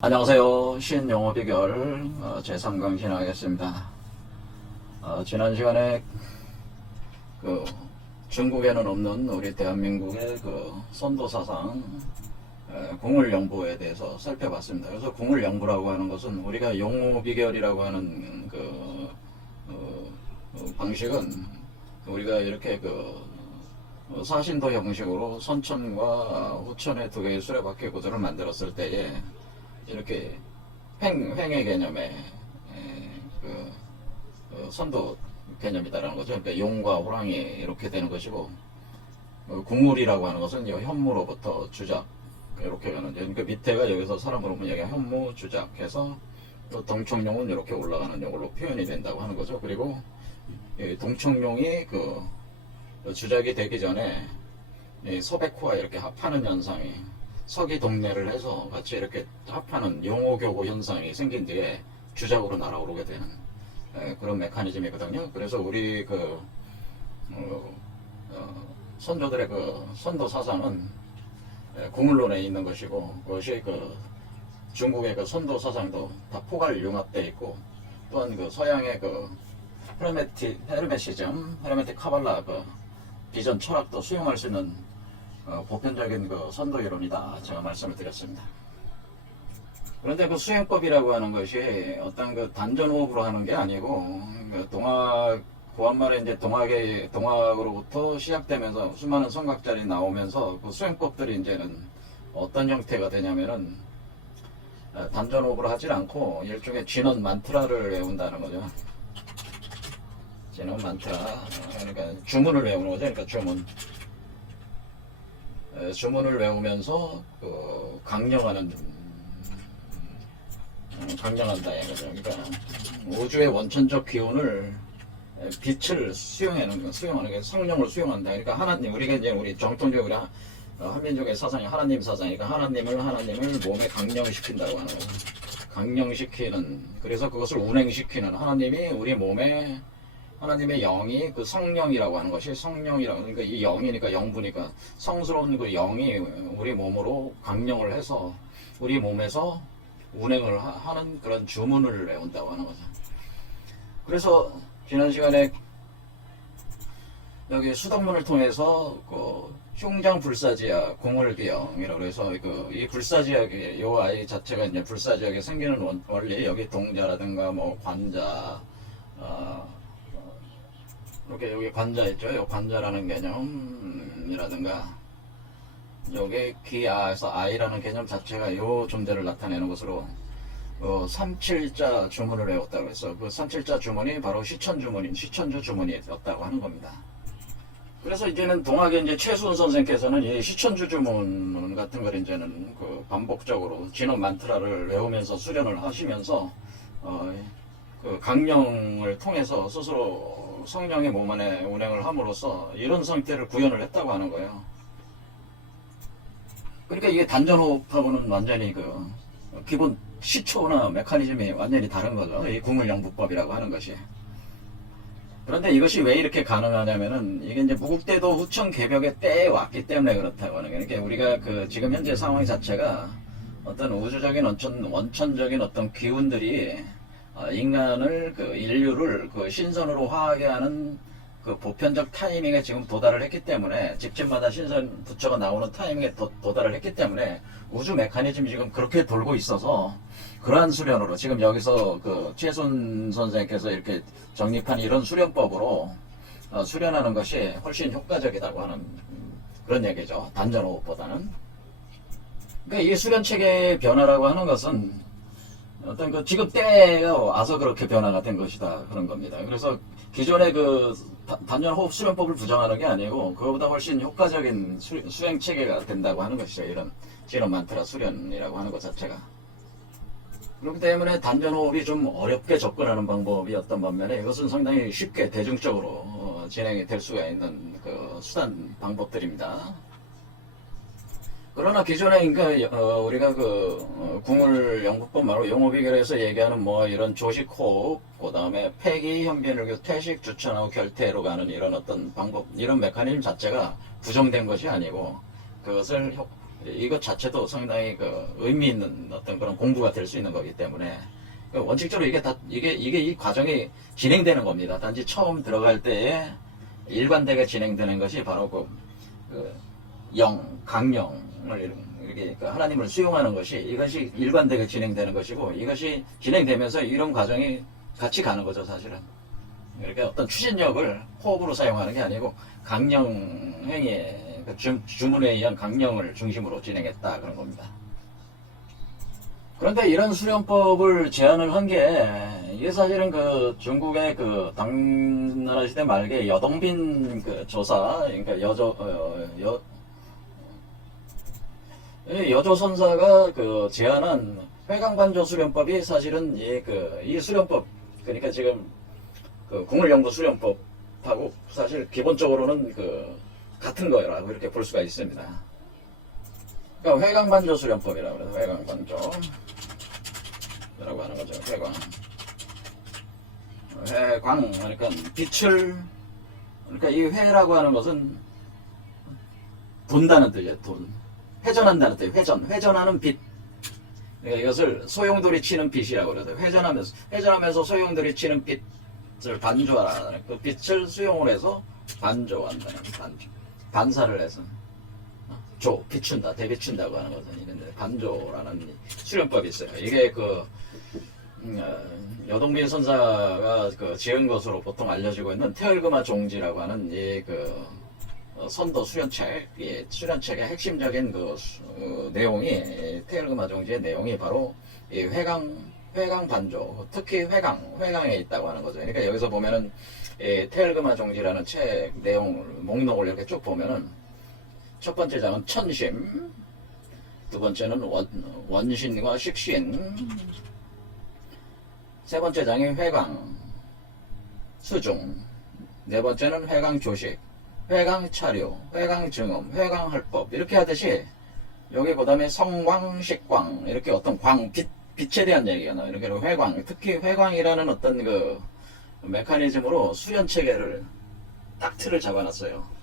안녕하세요. 신용어 비결 제3강 진행하겠습니다. 지난 시간에 그 중국에는 없는 우리 대한민국의 그 선도사상 궁을영부에 대해서 살펴봤습니다. 그래서 궁을영부라고 하는 것은 우리가 용어 비결이라고 하는 방식은 우리가 이렇게 사신도 형식으로 선천과 후천의 두 개의 수레바퀴 구조를 만들었을 때에 이렇게 횡의 개념의 선도 개념이다라는 거죠. 그러니까 용과 호랑이 이렇게 되는 것이고, 궁울이라고 하는 것은 이 현무로부터 주작 이렇게 가는. 그러니까 밑에가 여기서 사람으로 보면 여기 현무 주작해서 또 동청룡은 이렇게 올라가는 용으로 표현이 된다고 하는 거죠. 그리고 동청룡이 주작이 되기 전에 서백호와 이렇게 합하는 현상이, 서기 동래를 해서 같이 이렇게 합하는 용오교고 현상이 생긴 뒤에 주작으로 날아오르게 되는 그런 메커니즘이거든요. 그래서 우리 선조들의 선도 사상은 궁을론에 있는 것이고, 그것이 중국의 선도 사상도 다 포괄 융합되어 있고, 또한 서양의 헤르메틱 카발라 비전 철학도 수용할 수 있는 보편적인 선도 이론이다, 제가 말씀을 드렸습니다. 그런데 수행법이라고 하는 것이 어떤 단전호흡으로 하는 게 아니고, 고한말에 이제 동학으로부터 시작되면서 수많은 성각자리 나오면서 수행법들이 이제는 어떤 형태가 되냐면은 단전호흡으로 하질 않고 일종의 진원 만트라를 외운다는 거죠. 진원 만트라, 그러니까 주문을 외우는 거죠. 그러니까 주문을 외우면서 강령한다 이거죠. 그러니까 우주의 원천적 기운을, 빛을 수용하는 게 성령을 수용한다. 그러니까 하나님, 우리가 이제 우리 정통적으로 한민족의 사상이 하나님 사상이니까 하나님을 몸에 강령시킨다고 하는 거죠. 강령시키는, 그래서 그것을 운행시키는 하나님이 우리 몸에, 하나님의 영이 성령이라고 하는 것이, 성령이라고, 그러니까 이 영이니까 영부니까 성스러운 영이 우리 몸으로 강령을 해서 우리 몸에서 운행을 하는 그런 주문을 외운다고 하는 거죠. 그래서 지난 시간에 여기 수덕문을 통해서 흉장불사지야 공을기영이라고 해서 이 불사지역이, 요 아이 자체가 이제 불사지역에 생기는 원리, 여기 동자라든가 관자, 이렇게 여기 관자 있죠. 요 관자라는 개념이라든가, 여기 기아에서 아이라는 개념 자체가 요 존재를 나타내는 것으로 삼칠자 주문을 외웠다고 해서 삼칠자 주문이 바로 시천주 주문이었다고 하는 겁니다. 그래서 이제는 동학의 이제 최수훈 선생께서는 이 시천주 주문 같은 걸 이제는 반복적으로 진원 만트라를 외우면서 수련을 하시면서 강령을 통해서 스스로 성령의 몸 안에 운행을 함으로써 이런 상태를 구현을 했다고 하는 거예요. 그러니까 이게 단전호흡하고는 완전히 기본 시초나 메커니즘이 완전히 다른 거죠. 이 궁을영부법이라고 하는 것이. 그런데 이것이 왜 이렇게 가능하냐면은, 이게 이제 무국대도 후천 개벽의 때에 왔기 때문에 그렇다고 하는 거예요. 그러니까 우리가 지금 현재 상황 자체가 어떤 우주적인 원천적인 어떤 기운들이 인간을, 인류를 신선으로 화하게 하는 보편적 타이밍에 지금 도달을 했기 때문에, 집집마다 신선 부처가 나오는 타이밍에 도달을 했기 때문에 우주 메커니즘이 지금 그렇게 돌고 있어서, 그러한 수련으로 지금 여기서 최순 선생께서 이렇게 정립한 이런 수련법으로 수련하는 것이 훨씬 효과적이라고 하는 그런 얘기죠. 단전호흡보다는. 그러니까 이 수련 체계의 변화라고 하는 것은 어떤 지금 때가 와서 그렇게 변화가 된 것이다, 그런 겁니다. 그래서 기존의 단전호흡 수련법을 부정하는 게 아니고, 그거보다 훨씬 효과적인 수행 체계가 된다고 하는 것이죠. 이런 진원 만트라 수련이라고 하는 것 자체가. 그렇기 때문에 단전호흡이 좀 어렵게 접근하는 방법이었던 반면에, 이것은 상당히 쉽게 대중적으로 진행이 될 수가 있는 수단 방법들입니다. 그러나 기존에 우리가 궁을영부법 말고 용어비결에서 얘기하는 이런 조식호흡, 그 다음에 폐기, 현변을교, 퇴식, 주천하고 결태로 가는 이런 어떤 방법, 이런 메커니즘 자체가 부정된 것이 아니고, 그것을 이것 자체도 상당히 그 의미 있는 어떤 그런 공부가 될 수 있는 거기 때문에 원칙적으로 이게 이 과정이 진행되는 겁니다. 단지 처음 들어갈 때에 일관되게 진행되는 것이 바로 강령을 이렇게 하나님을 수용하는 것이 이것이 일관되게 진행되는 것이고 이것이 진행되면서 이런 과정이 같이 가는 거죠, 사실은. 이렇게 어떤 추진력을 호흡으로 사용하는 게 아니고 강령 행위의 주문에 의한 강령을 중심으로 진행했다 그런 겁니다. 그런데 이런 수련법을 제안을 한 게 이게 사실은 그 중국의 그 당나라 시대 말기에 여동빈 그 조사, 그러니까 여조 선사가 그 제안한 회강반조 수련법이 사실은 이 수련법, 그러니까 지금 그 궁을영도 수련법하고 사실 기본적으로는 같은 거라고 이렇게 볼 수가 있습니다. 그러니까 회강반조 수련법이라고 그래서 회강반조라고 하는 거죠. 회광 그러니까 빛을, 그러니까 이 회라고 하는 것은 돈다는 뜻이에요. 돈, 회전한다는 뜻이에요. 회전하는 빛. 그러니까 이것을 소용돌이 치는 빛이라고 그래서 회전하면서 소용돌이 치는 빛을 반조하라. 그 빛을 수용을 해서 반조한다는 반사를 해서 비춘다, 대비춘다고 하는 것은 이런데 반조라는 수련법이 있어요. 이게 여동빈 선사가 지은 것으로 보통 알려지고 있는 태얼금화 종지라고 하는 선도 수련책, 이 수련책의 핵심적인 내용이, 태얼금화 종지의 내용이 바로 이 회강 반조, 특히 회강에 있다고 하는 거죠. 그러니까 여기서 보면은 태얼금화 종지라는 책 내용 목록을 이렇게 쭉 보면은 첫 번째 장은 천심, 두 번째는 원신과 식신, 세 번째 장이 회강, 수중, 네 번째는 회강 조식, 회강 차료, 회강 증음, 회강 할법 이렇게 하듯이 여기 그 다음에 성광, 식광 이렇게 어떤 빛에 대한 얘기가 나와요. 이렇게 회광, 특히 회광이라는 어떤 메커니즘으로 수련 체계를 딱 틀을 잡아놨어요.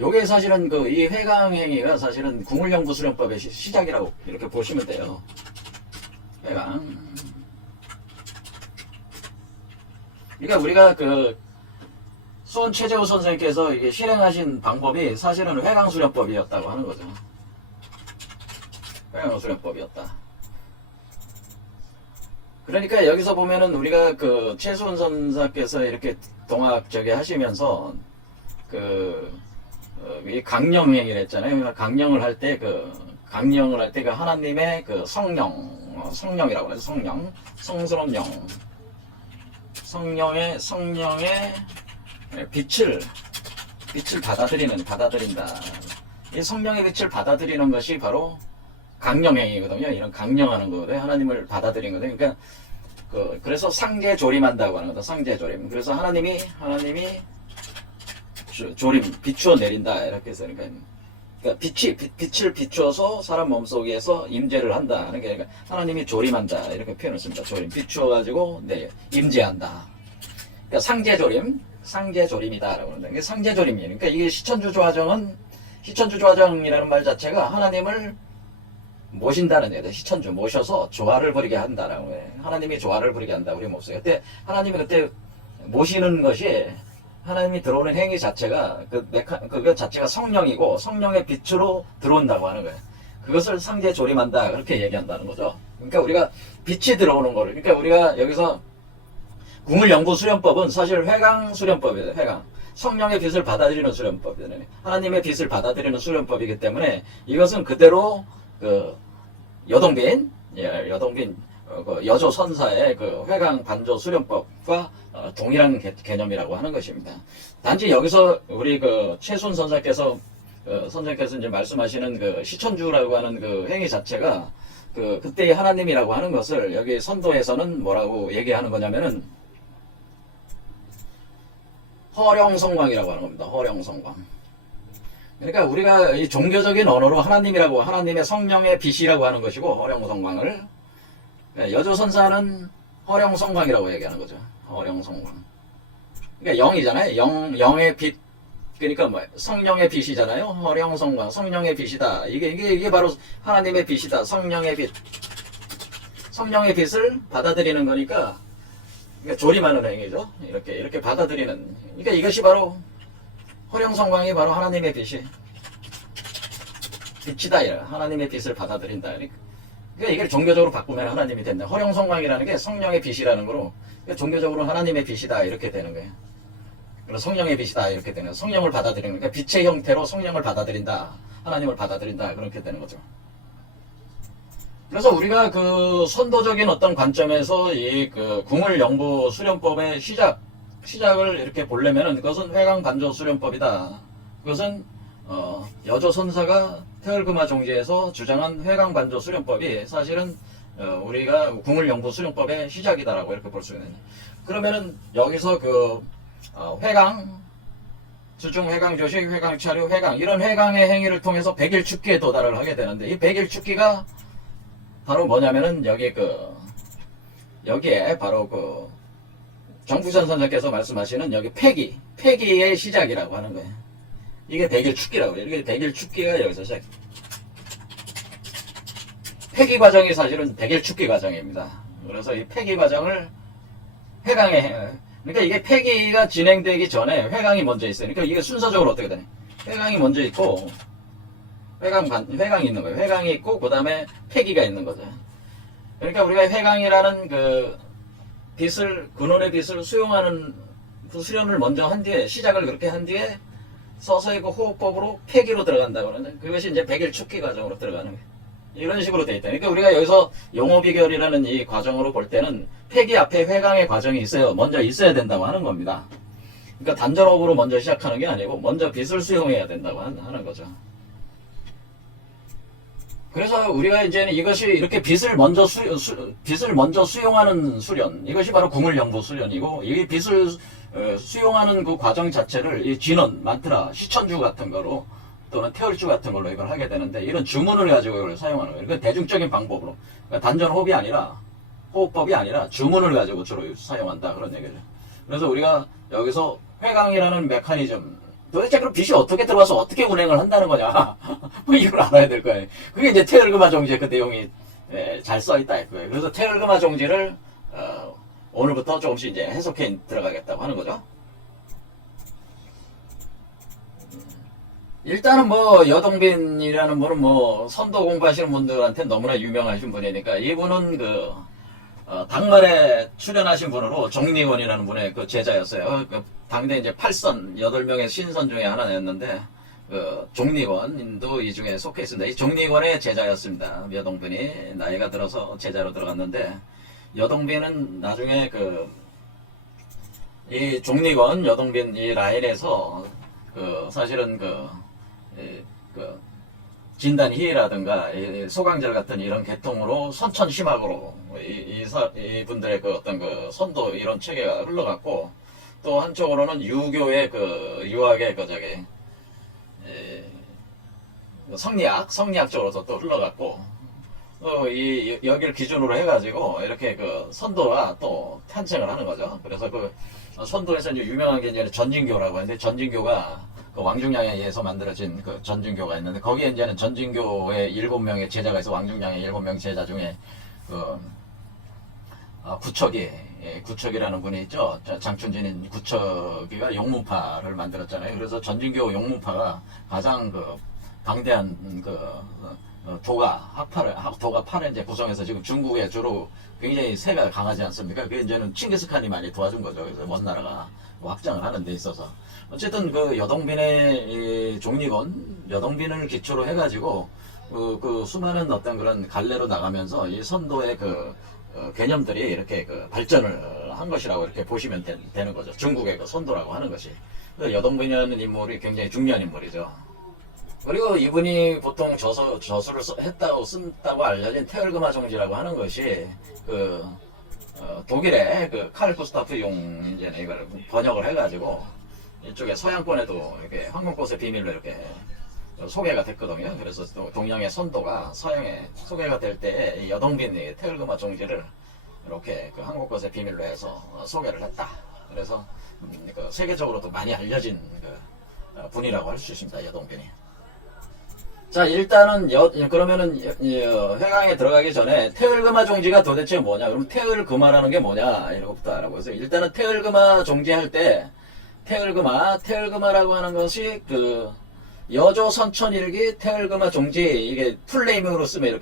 요게 사실은 이 회강 행위가 사실은 궁을영도 수련법의 시작이라고 이렇게 보시면 돼요. 회강. 그러니까 우리가 수원 최재호 선생님께서 이게 실행하신 방법이 사실은 회강 수련법이었다고 하는 거죠. 회강 수련법이었다. 그러니까 여기서 보면은 우리가 최수원 선사께서 이렇게 동학적에 하시면서 이 강령 행위를 했잖아요. 강령을 할 때 하나님의 성령이라고 해서 성스러운 영, 성령의 빛을 받아들인다. 이 성령의 빛을 받아들이는 것이 바로 강령 행위거든요. 이런 강령하는 거거든요. 하나님을 받아들이는 거거든요. 그러니까 그래서 상계조림한다고 하는 거다. 상계조림. 그래서 하나님이 비추어 내린다 이렇게 해서 그러니까 빛을 비추어서 사람 몸속에서 임재를 한다 하는 게, 그러니까 하나님이 조림한다 이렇게 표현을 씁니다. 조림, 비추어 가지고 임재한다. 그러니까 상계조림이다라고 하는데, 이게 상계조림이에요. 그러니까 이게 시천주조화정이라는 말 자체가 하나님을 모신다는 얘기예요. 모셔서 조화를 부리게 한다라고 해요. 하나님이 조화를 부리게 한다 우리 몸속에. 그때 하나님이 모시는 것이, 하나님이 들어오는 행위 자체가 그것 자체가 성령이고 성령의 빛으로 들어온다고 하는 거예요. 그것을 상계조림한다 그렇게 얘기한다는 거죠. 그러니까 우리가 빛이 들어오는 거를, 그러니까 우리가 여기서 궁을영도 수련법은 사실 회강 수련법이에요. 회강, 성령의 빛을 받아들이는 수련법이잖아요. 하나님의 빛을 받아들이는 수련법이기 때문에 이것은 그대로 여동빈 여조 선사의 회강 반조 수련법과 동일한 개념이라고 하는 것입니다. 단지 여기서 우리 최순 선사께서 이제 말씀하시는 시천주라고 하는 행위 자체가 그때의 하나님이라고 하는 것을 여기 선도에서는 뭐라고 얘기하는 거냐면은 허령성광이라고 하는 겁니다. 허령성광. 그러니까 우리가 이 종교적인 언어로 하나님의 성령의 빛이라고 하는 것이고, 허령성광을 여조선사는 허령성광이라고 얘기하는 거죠. 허령성광. 그러니까 영이잖아요. 영의 빛, 그러니까 뭐 성령의 빛이잖아요. 허령성광 성령의 빛이다. 이게 바로 하나님의 빛이다. 성령의 빛을 받아들이는 거니까 조림하는 행위죠. 이렇게 받아들이는. 그러니까 이것이 바로 허령성광이 바로 하나님의 빛이다. 하나님의 빛을 받아들인다. 그러니까 이걸 종교적으로 바꾸면 하나님이 된다. 허령성광이라는 게 성령의 빛이라는 거로 종교적으로 하나님의 빛이다 이렇게 되는 거예요. 그래서 성령의 빛이다 이렇게 되는 거예요. 성령을 받아들이는 거니까 빛의 형태로 성령을 받아들인다. 하나님을 받아들인다. 그렇게 되는 거죠. 그래서 우리가 그 선도적인 어떤 관점에서 이 그 궁을영부 수련법의 시작을 이렇게 보려면은 그것은 회강반조 수련법이다. 그것은 여조선사가 태을금화 종지에서 주장한 회강반조 수련법이 사실은 우리가 궁을영부 수련법의 시작이다라고 이렇게 볼 수 있는. 그러면은 여기서 그 회강, 주중 회강 조식, 회강 차류, 회강 이런 회강의 행위를 통해서 100일 축기에 도달을 하게 되는데 이 100일 축기가 바로 뭐냐면은 여기에 바로 그 정부전 선생께서 말씀하시는 여기 폐기의 시작이라고 하는 거예요. 이게 100일 축기라고 해요. 이게 100일 축기가 여기서 시작. 폐기 과정이 사실은 100일 축기 과정입니다. 그래서 이 폐기 과정을 그러니까 이게 폐기가 진행되기 전에 회강이 먼저 있어요. 그러니까 이게 순서적으로 어떻게 되냐. 회강이 먼저 있고, 회강이 있는 거예요. 회강이 있고, 그 다음에 폐기가 있는 거죠. 그러니까 우리가 회강이라는 그 근원의 빛을 수용하는 그 수련을 먼저 한 뒤에, 시작을 그렇게 한 뒤에 서서히 그 호흡법으로 폐기로 들어간다고 하는 그것이 이제 100일 축기 과정으로 들어가는 거예요. 이런 식으로 돼 있다. 그러니까 우리가 여기서 용호비결이라는 이 과정으로 볼 때는 폐기 앞에 회강의 과정이 먼저 있어야 된다고 하는 겁니다. 그러니까 단전호흡으로 먼저 시작하는 게 아니고 먼저 빛을 수용해야 된다고 하는 거죠. 그래서 우리가 이제는 이것이 이렇게 빛을 먼저 수용하는 수련, 이것이 바로 궁을영부 수련이고, 이 빛을 수용하는 그 과정 자체를 이 진원, 만트라, 시천주 같은 거로 또는 태열주 같은 걸로 이걸 하게 되는데, 이런 주문을 가지고 이걸 사용하는 거예요. 그러니까 대중적인 방법으로, 그러니까 단전호흡이 아니라 호흡법이 아니라 주문을 가지고 주로 사용한다 그런 얘기죠. 그래서 우리가 여기서 회강이라는 메커니즘, 도대체 그럼 빛이 어떻게 들어와서 어떻게 운행을 한다는 거냐? 뭐 이걸 알아야 될 거예요. 그게 이제 태열금화 종지의 그 내용이 잘 써있다 했고요. 그래서 태열금화 종지를 오늘부터 조금씩 이제 해석해 들어가겠다고 하는 거죠. 일단은 뭐 여동빈이라는 분은 뭐 선도 공부하시는 분들한테 너무나 유명하신 분이니까 이분은 그 당말에 출연하신 분으로 종리원이라는 분의 그 제자였어요. 그 당대 이제 8선 8명의 신선 중에 하나였는데 그 종리원도 이 중에 속해 있습니다. 이 종리원의 제자였습니다. 여동빈이 나이가 들어서 제자로 들어갔는데, 여동빈은 나중에 이 종리원 여동빈 이 라인에서 사실은 진단희라든가 소강절 같은 이런 계통으로 선천심학으로 이분들의 그 어떤 그 선도 이런 체계가 흘러갔고, 또 한쪽으로는 유교의 유학의 성리학 쪽으로도 또 흘러갔고, 여기를 기준으로 해가지고 이렇게 선도가 또 탄생을 하는 거죠. 그래서 선도에서 이제 유명한 게 이제 전진교라고 하는데, 전진교가 왕중량에 의해서 만들어진 전진교가 있는데, 거기에 이제는 전진교의 7명의 제자가 있어. 왕중량의 7명 제자 중에 구척이라는 분이 있죠. 장춘진인 구척이가 용무파를 만들었잖아요. 그래서 전진교 용무파가 가장 방대한 도가파를 이제 구성해서 지금 중국에 주로 굉장히 세가 강하지 않습니까? 그게 이제는 칭기스칸이 많이 도와준 거죠. 그래서 먼 나라가 확장을 하는 데 있어서. 어쨌든 여동빈의 종리건, 여동빈을 기초로 해가지고 수많은 어떤 그런 갈래로 나가면서 이 선도의 개념들이 이렇게 발전을 한 것이라고 이렇게 보시면 되는 거죠. 중국의 선도라고 하는 것이. 여동빈이라는 인물이 굉장히 중요한 인물이죠. 그리고 이분이 보통 저수를 쓴다고 알려진 태열금화 종지라고 하는 것이 독일의 칼 구스타프 용이 이걸 번역을 해가지고 이쪽에 서양권에도 이렇게 황금꽃의 비밀로 이렇게 소개가 됐거든요. 그래서 또 동양의 선도가 서양에 소개가 될 때 여동빈이 태열금화 종지를 이렇게 황금꽃의 비밀로 해서 소개를 했다. 그래서 세계적으로도 많이 알려진 분이라고 할 수 있습니다. 여동편이. 자, 일단은 그러면은 회강에 들어가기 전에 태을금화 종지가 도대체 뭐냐? 그럼 태을금화라는 게 뭐냐? 이거부터 알아보세요. 일단은 태을금화 종지할 때 태을금화라고 하는 것이 그 여조 선천일기 태을금화 종지, 이게 풀네임으로 쓰면 이렇게